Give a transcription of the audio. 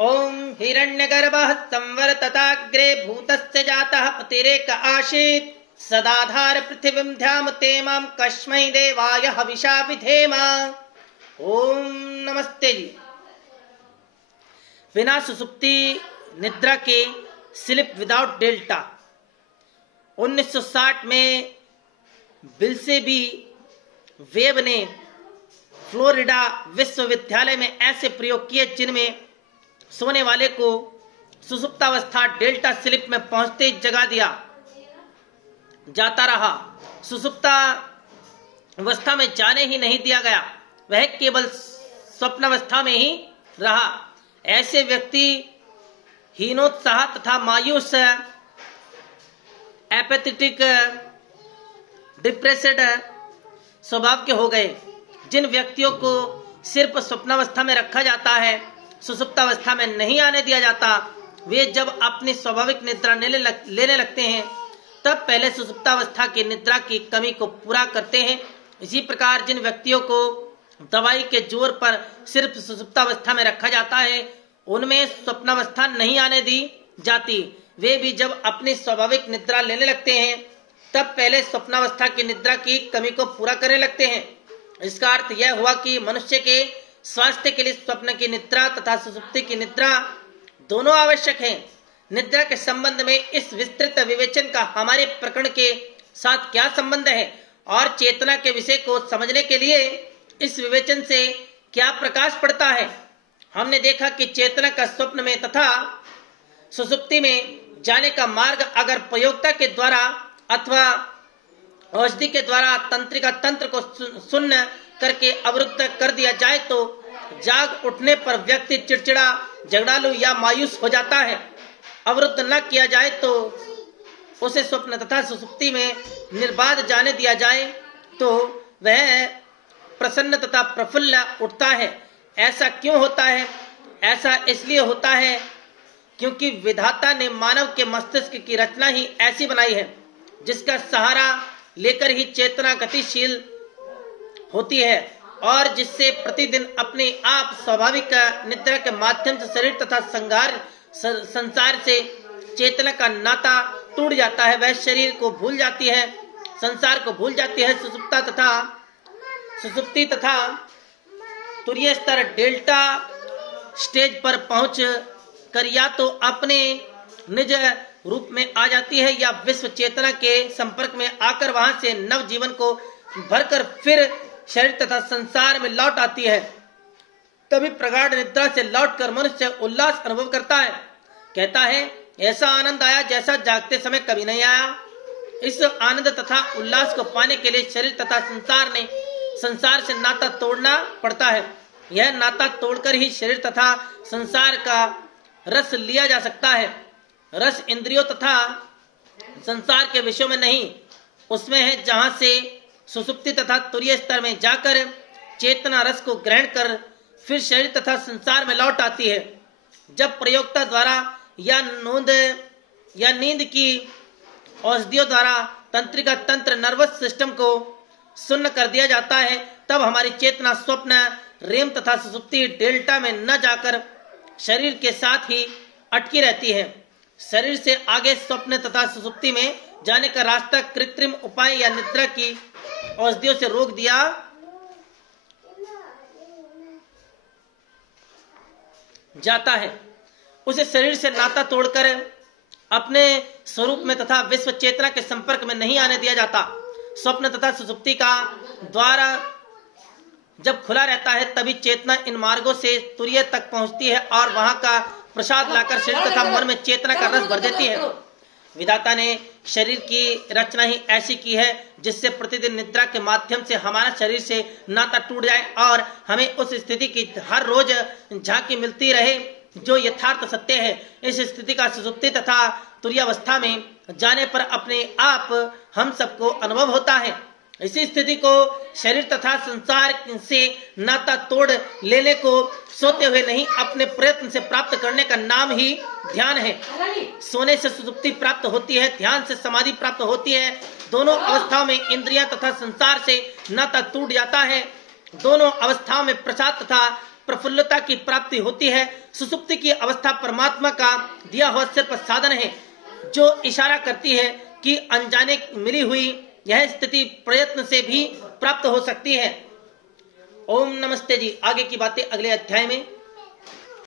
ओम हिरण्यगर्भः संवर्तताग्रे भूतस्य जातः पतिरेक आसीत् सदाधार पृथिवीं ध्यामते मां कस्मै देवाय हविषा विधेम। ओम नमस्ते जी। बिना सुसुप्ति निद्रा के स्लिप विदाउट डेल्टा 1960 में बिल्सेबी वेब ने फ्लोरिडा विश्वविद्यालय में ऐसे प्रयोग किए जिनमें सोने वाले को सुसुप्तावस्था डेल्टा स्लिप में पहुंचते जगा दिया जाता रहा। सुसुप्तावस्था में जाने ही नहीं दिया गया, वह केवल स्वप्नावस्था में ही रहा। ऐसे व्यक्ति हीनोत्साह तथा मायूस, एपेथेटिक, डिप्रेस्ड स्वभाव के हो गए। जिन व्यक्तियों को सिर्फ स्वप्नावस्था में रखा जाता है, सुसुप्तावस्था में नहीं आने दिया जाता, वे जब अपनी स्वाभाविक निद्रा लेने लगते हैं तब पहले सुसुप्तावस्था की निद्रा की कमी को पूरा करते हैं। इसी प्रकार जिन व्यक्तियों को दवाई के जोर पर सिर्फ सुसुप्तावस्था में रखा जाता है, उनमें स्वप्नावस्था नहीं आने दी जाती। वे भी जब अपनी स्वाभाविक निद्रा लेने लगते हैं तब पहले स्वप्नावस्था की निद्रा की कमी को पूरा करने लगते हैं। इसका अर्थ यह हुआ कि मनुष्य के स्वास्थ्य के लिए स्वप्न की निद्रा तथा सुसुप्ति की निद्रा दोनों आवश्यक हैं। निद्रा के संबंध में इस विस्तृत विवेचन का हमारे प्रकरण के साथ क्या संबंध है और चेतना के विषय को समझने के लिए इस विवेचन से क्या प्रकाश पड़ता है। हमने देखा कि चेतना का स्वप्न में तथा सुसुप्ति में जाने का मार्ग अगर प्रयोक्ता के द्वारा अथवा औषधि के द्वारा तंत्रिका तंत्र को शून्य करके अवरुद्ध कर दिया जाए तो जाग उठने पर व्यक्ति चिड़चिड़ा, झगड़ालू या मायूस हो जाता है। अवरुद्ध न किया जाए तो उसे स्वप्न तथा सुसुप्ति में निर्बाध जाने दिया जाए तो वह प्रसन्न तथा प्रफुल्ल उठता है। ऐसा क्यों होता है? ऐसा इसलिए होता है क्योंकि विधाता ने मानव के मस्तिष्क की रचना ही ऐसी बनाई है जिसका सहारा लेकर ही चेतना गतिशील होती है और जिससे प्रतिदिन अपने आप स्वाभाविक निद्रा के माध्यम से शरीर तथा संसार से चेतना का नाता टूट जाता है। वह शरीर को भूल जाती है, संसार को भूल जाती है। सुसुप्ति तथा तुरीय स्तर डेल्टा स्टेज पर पहुंच कर या तो अपने निज रूप में आ जाती है या विश्व चेतना के संपर्क में आकर वहां से नव जीवन को भरकर फिर शरीर तथा संसार में लौट आती है। तभी प्रगाढ़ निद्रा से लौटकर मनुष्य उल्लास अनुभव करता है। कहता है, ऐसा आनंद आया जैसा जागते समय कभी नहीं आया। इस आनंद तथा उल्लास को पाने के लिए शरीर तथा संसार से नाता तोड़ना पड़ता है। यह नाता तोड़कर ही शरीर तथा संसार का रस लिया जा सकता है। रस इंद्रियों तथा संसार के विषयों में नहीं, उसमें है जहां से सुसुप्ति तथा तुरीय स्तर में जाकर चेतना रस को ग्रहण कर फिर शरीर तथा संसार में लौट आती है। जब प्रयोक्ता द्वारा या नींद की औषधियों द्वारा तंत्रिका तंत्र नर्वस सिस्टम को शून्य कर दिया जाता है, तब हमारी चेतना स्वप्न रेम तथा सुसुप्ति डेल्टा में न जाकर शरीर के साथ ही अटकी रहती है। शरीर से आगे स्वप्न तथा सुसुप्ति में जाने का रास्ता कृत्रिम उपाय या निद्रा की औषधियों से रोक दिया जाता है। उसे शरीर से नाता तोड़कर अपने स्वरूप में तथा विश्व चेतना के संपर्क में नहीं आने दिया जाता। स्वप्न तथा सुसुप्ति का द्वारा जब खुला रहता है तभी चेतना इन मार्गों से तुरीय तक पहुंचती है और वहां का प्रसाद लाकर शरीर तथा मन में चेतना का रस भर देती है। विधाता ने शरीर की रचना ही ऐसी की है जिससे प्रतिदिन निद्रा के माध्यम से हमारा शरीर से नाता टूट जाए और हमें उस स्थिति की हर रोज झांकी मिलती रहे जो यथार्थ सत्य है। इस स्थिति का सुसुप्ति तथा तुरीयावस्था में जाने पर अपने आप हम सबको अनुभव होता है। इसी स्थिति को शरीर तथा संसार से नाता तोड़ लेने को सोते हुए नहीं, अपने प्रयत्न से प्राप्त करने का नाम ही ध्यान है। सोने से सुसुप्ति प्राप्त होती है, ध्यान से समाधि प्राप्त होती है। दोनों अवस्थाओं में इंद्रियां तथा संसार से नाता टूट जाता है। दोनों अवस्थाओं में प्रसाद तथा प्रफुल्लता की प्राप्ति होती है। सुसुप्ति की अवस्था परमात्मा का दिया हुआ सिर्फ साधन है जो इशारा करती है कि अनजाने मिली हुई यह स्थिति प्रयत्न से भी प्राप्त हो सकती है। ओम नमस्ते जी। आगे की बातें अगले अध्याय में।